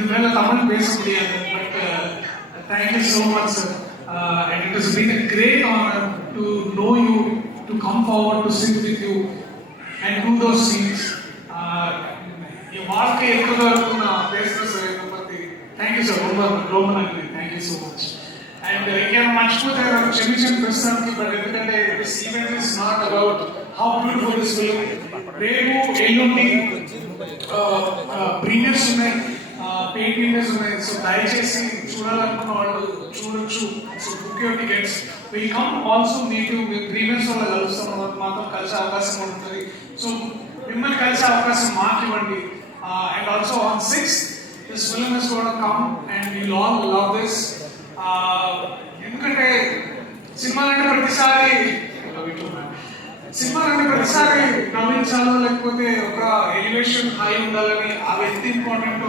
இது மேல தமிழ் பேச முடியாது. But thank you so much, sir. And it has been a great honor to know you, to come forward to sit with you and do those things. ఈ வாழ்க்கை ఎక్కువ பேசுற sir ఇதை పத்தி థ్యాంక్ యూ సార్. ரொம்ப నன்றి. Thank you so much. And ఇంకేమైనా మర్చిపోతే క్షమించండి ప్రస్తుతానికి. బట్ ఎందుకంటే this event is not about how beautiful this film. రేపు ఎల్లుండి ప్రీమియర్స్ ఉన్నాయి, పెయిడ్ ప్రీమియర్స్ ఉన్నాయి. సో దయచేసి చూడాలనుకున్న వాళ్ళు చూడొచ్చు. So book your tickets. Will come also meet you. Premieres వల్ల కలుస్తాం, మాతో కలిసే అవకాశం ఉంటుంది. సో మిమ్మల్ని కలిసే అవకాశం మాకు ఇవ్వండి. And also on 6th, this film is going to come and we'll all love this. ఎందుకంటే సినిమా అంటే ప్రతిసారి నవ్వించాలో లేకపోతే ఒక ఎలివేషన్ హై ఉండాలని అది ఎంత ఇంపార్టెంట్